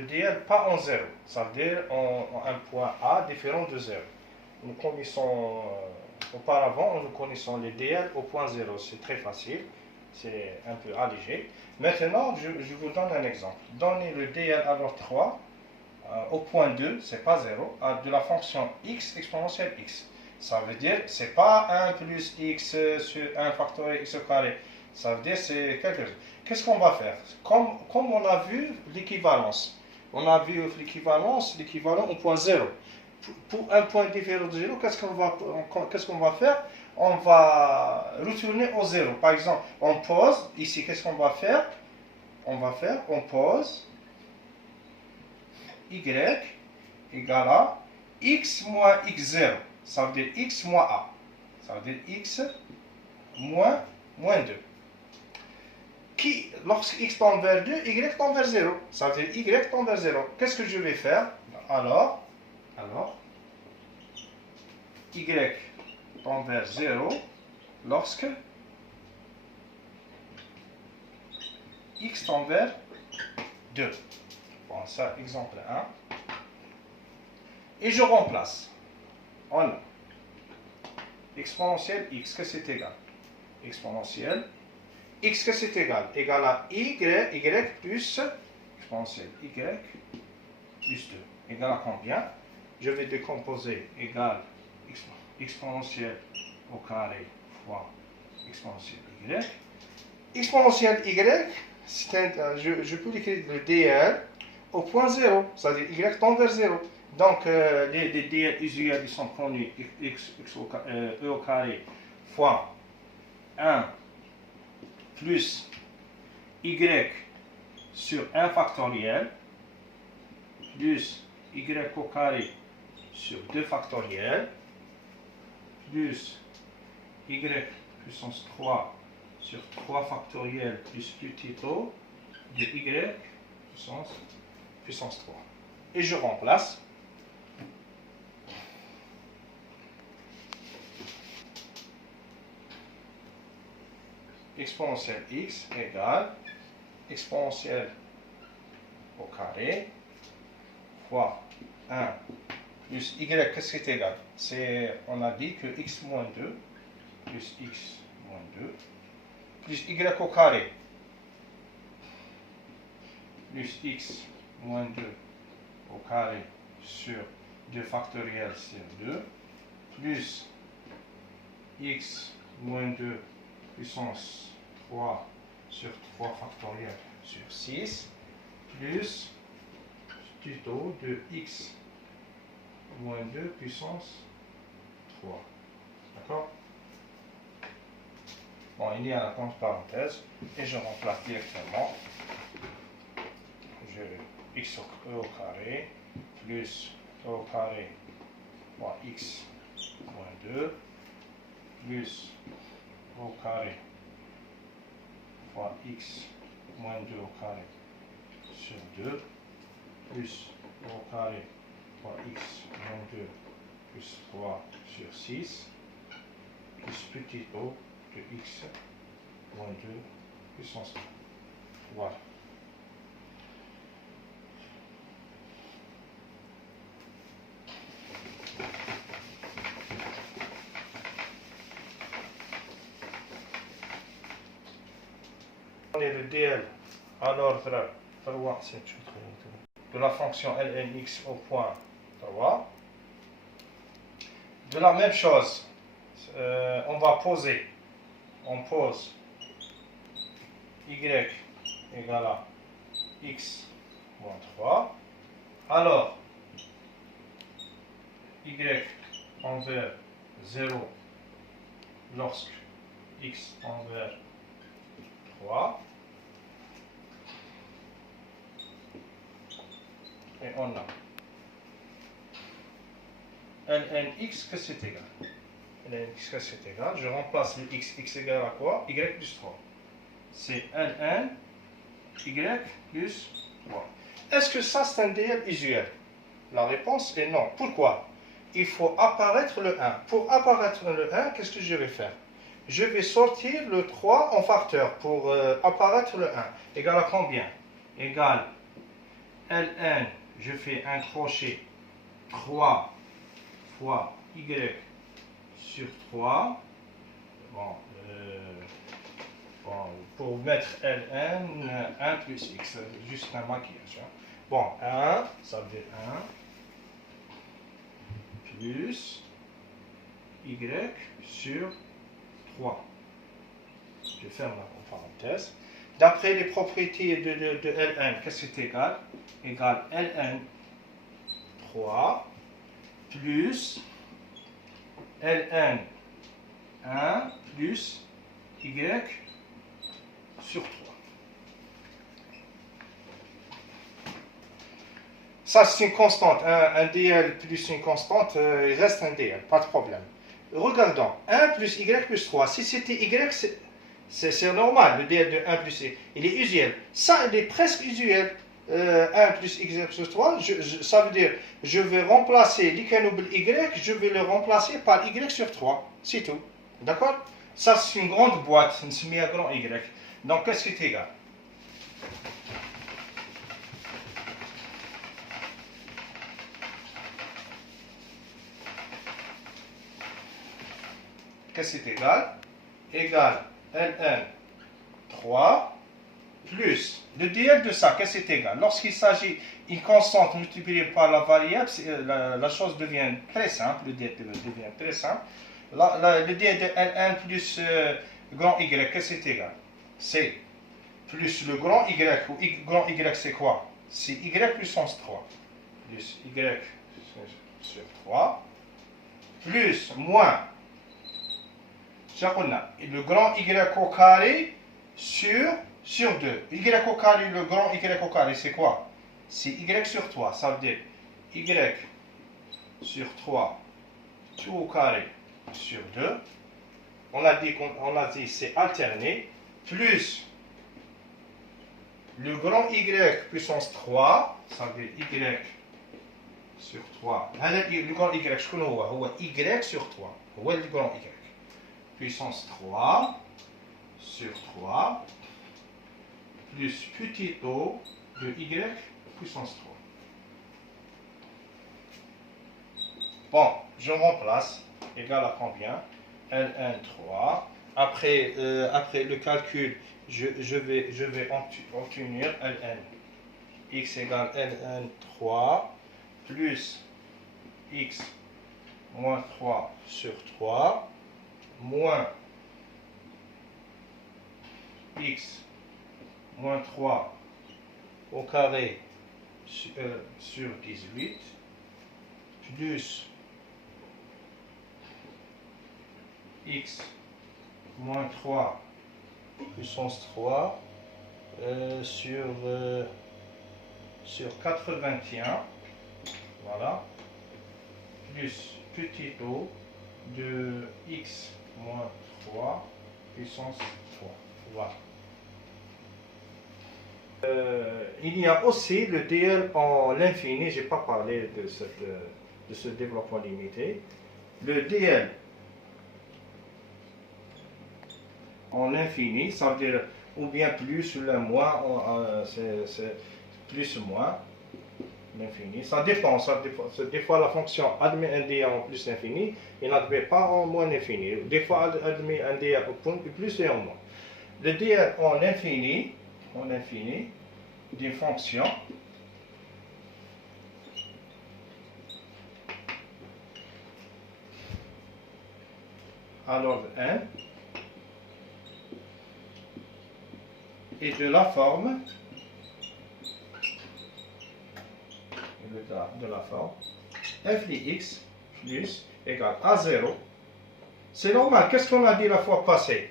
le DL pas en 0, ça veut dire en un point A différent de 0. Nous connaissons, auparavant, nous connaissons les DL au point 0, c'est très facile, c'est un peu allégé. Maintenant, je vous donne un exemple. Donnez le DL alors 3 au point 2, c'est pas 0, de la fonction x exponentielle x. Ça veut dire, c'est pas 1 plus x sur 1 factoriel x au carré. Ça veut dire, c'est quelque chose. Qu'est-ce qu'on va faire? Comme on a vu l'équivalence. On a vu l'équivalence, l'équivalent au point 0. Pour un point différent de 0, qu'est-ce qu'on va faire? On va retourner au 0. Par exemple, on pose, ici, qu'est-ce qu'on va faire? On pose y égale à x moins x0. Ça veut dire x moins a. Ça veut dire x moins 2. Lorsque x tend vers 2, y tend vers 0. Ça veut dire y tend vers 0. Qu'est-ce que je vais faire? Alors, y tend vers 0 lorsque x tend vers 2. Bon, ça, exemple 1. Et je remplace. On a exponentielle x, que c'est égal? Exponentielle x, que c'est égal? Égal à y plus exponentielle y plus 2. Égal à combien? Je vais décomposer égal exponentielle au carré fois exponentielle y. Exponentielle y, je peux l'écrire le dl au point 0, c'est-à-dire y tend vers 0. Donc, les dl usuels sont connus, e au carré fois 1 plus y sur 1 factoriel plus y au carré sur 2 factoriel plus y puissance 3 sur 3 factoriel plus petit o de y puissance 3. Et je remplace. Exponentielle x égale exponentielle au carré fois 1 plus y, qu'est-ce que c'est égal? On a dit que x moins 2 plus x moins 2 plus y au carré plus x moins 2 au carré sur 2 factoriel sur 2 plus x moins 2 puissance 3 sur 3 factoriel sur 6 plus tuto de x moins 2 puissance 3. D'accord? Bon, il y a la parenthèse et je remplace directement. X au carré plus e au carré fois x moins 2 plus e au carré fois x moins 2 au carré sur 2 plus e au carré fois x moins 2 plus 3 sur 6 plus petit o de x moins 2 puissance 3. Voilà. Le DL à l'ordre de la fonction lnx au point 3. De la même chose, on va poser. On pose y égale à x moins 3. Alors, y envers 0 lorsque x envers 3. Et on a lnx que c'est égal. Lnx que c'est égal. Je remplace le x égale à quoi? Y plus 3. C'est ln y plus 3. Est-ce que ça c'est un DL usuel? La réponse est non. Pourquoi? Il faut apparaître le 1. Pour apparaître le 1, qu'est-ce que je vais faire? Je vais sortir le 3 en facteur pour apparaître le 1. Égal à combien? Égal Ln, je fais un crochet 3 fois y sur 3. Bon, pour mettre Ln, 1 plus x, juste un maquillage. Hein. Bon, 1, ça veut dire 1 plus y sur 3. Je ferme la parenthèse. D'après les propriétés de Ln, qu'est-ce que c'est égal? Égal Ln 3 plus Ln 1 plus y sur 3. Ça, c'est une constante. Un dl plus une constante, il reste un dl, pas de problème. Regardons. 1 plus y plus 3. Si c'était y, c'est normal. Le dl de 1 plus y, il est usuel. Ça, il est presque usuel. 1 plus y plus 3, ça veut dire, je vais remplacer l'icanouble y, je vais le remplacer par y sur 3. C'est tout. D'accord? Ça, c'est une grande boîte, une semi à grand y. Donc, qu'est-ce qui est égal? Qu'est-ce qui est égal? Égal Ln 3 plus le dl de ça, qu'est-ce qui est égal? Lorsqu'il s'agit d'une constante multipliée par la variable, la chose devient très simple, le dl devient très simple. Le dl de Ln plus grand y, qu'est-ce qui est égal? C'est plus le grand y, ou grand y c'est quoi? C'est y puissance 3, plus y sur 3, plus moins, le grand y au carré sur 2. Y au carré, le grand y au carré, c'est quoi? C'est y sur 3, ça veut dire y sur 3, tout au carré sur 2. On a dit c'est alterné, plus le grand y puissance 3, ça veut dire y sur 3. Le grand y, شكون هو y sur 3. هو le grand y. Puissance 3 sur 3 plus petit o de y puissance 3. Bon, je remplace, égal à combien? Ln 3. Après le calcul, je vais obtenir Ln x égale Ln 3 plus x moins 3 sur 3 moins x moins 3 au carré sur 18 plus x moins 3 puissance 3 sur 81, voilà, plus petit o de x moins 3 puissance 3. Voilà. Il y a aussi le dl en l'infini, je n'ai pas parlé de ce développement limité. Le dl en l'infini, ça veut dire ou bien plus ou moins, c'est plus ou moins. L'infini. Ça dépend. Des fois, la fonction admet un dl en plus infini et n'admet pas en moins infini. Des fois, elle admet un dl en plus et en moins. Le dl en infini d'une fonction à l'ordre n et de la forme de la forme f de x plus égale à 0. C'est normal. Qu'est-ce qu'on a dit la fois passée?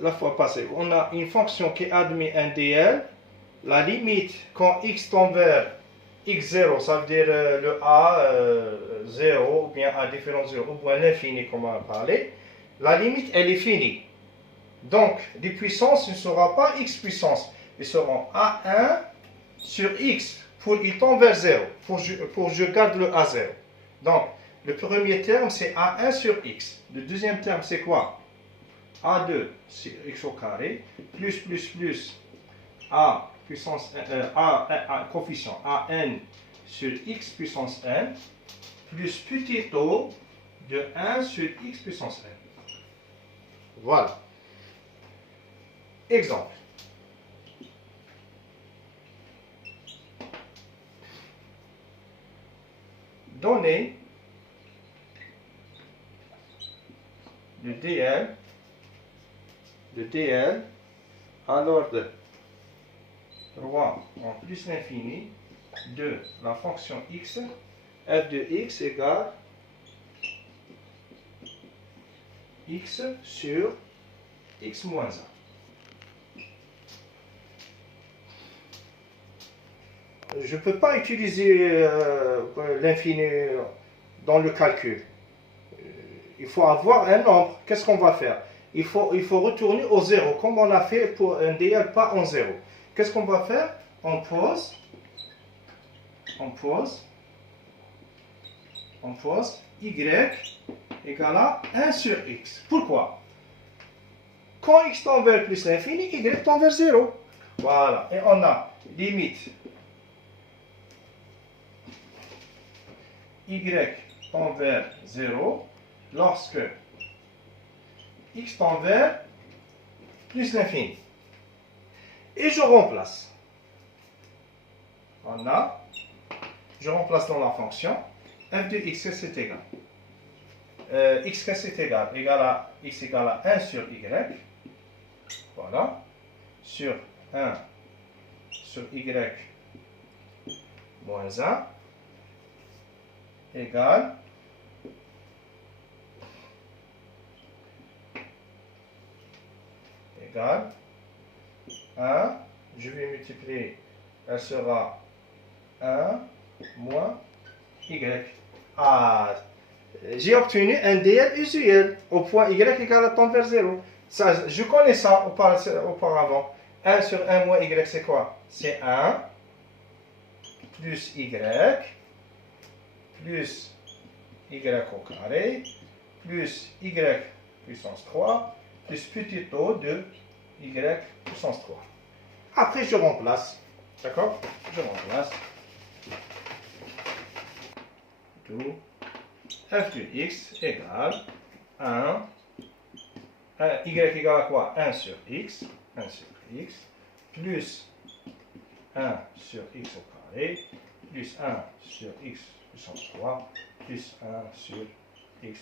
La fois passée, on a une fonction qui admet un dl. La limite, quand x tend vers x0, ça veut dire le a 0, ou bien a différence 0, ou bien l'infini, comme on a parlé. La limite, elle est finie. Donc, les puissances ne seront pas x puissance. Ils seront a1 sur x. Pour il tend vers 0, pour je garde le A0. Donc, le premier terme, c'est A1 sur x. Le deuxième terme, c'est quoi? A2 sur x au carré, plus A puissance coefficient an sur x puissance n plus petit o de 1 sur x puissance n. Voilà. Exemple. Donner le DL à l'ordre 3 en plus l'infini de la fonction x, f de x égale x sur x moins 1. Je ne peux pas utiliser l'infini dans le calcul. Il faut avoir un nombre. Qu'est-ce qu'on va faire? Il faut retourner au 0, comme on a fait pour un DL pas en 0. Qu'est-ce qu'on va faire? On pose y égale à 1 sur x. Pourquoi? Quand x tend vers plus l'infini, y tend vers 0. Voilà. Et on a limite y tend vers 0 lorsque x tend vers plus l'infini. Et je remplace. Je remplace dans la fonction f de x c'est égal. X c'est égal à x égale à 1 sur y. Voilà. Sur 1 sur y moins 1 égale égale 1, je vais multiplier, elle sera 1 moins y. Ah, j'ai obtenu un DL usuel au point y égale à tend vers 0. Ça, je connais ça auparavant. 1 sur 1 moins y, c'est quoi? C'est 1 plus y au carré plus y puissance 3 plus petit o de y puissance 3. Après, je remplace. D'accord? Je remplace. Tout f de x égale 1. Y égale à quoi? 1 sur x. 1 sur x. Plus 1 sur x au carré. Plus 1 sur x puissance 3. Plus 1 sur x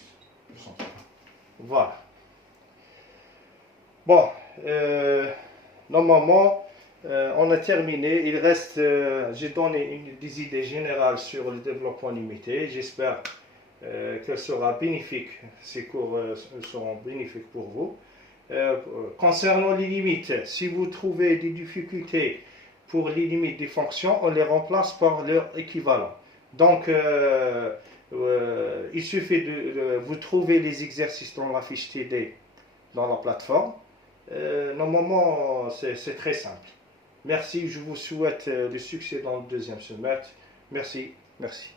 puissance 3. Voilà. Bon, normalement, on a terminé. Il reste, j'ai donné des idées générales sur le développement limité. J'espère qu'elle sera bénéfique. Ces cours seront bénéfiques pour vous. Concernant les limites, si vous trouvez des difficultés pour les limites des fonctions, on les remplace par leur équivalent. Donc, il suffit de vous trouver les exercices dans la fiche TD dans la plateforme. Normalement, c'est très simple. Merci, je vous souhaite du succès dans le deuxième semestre. Merci, merci.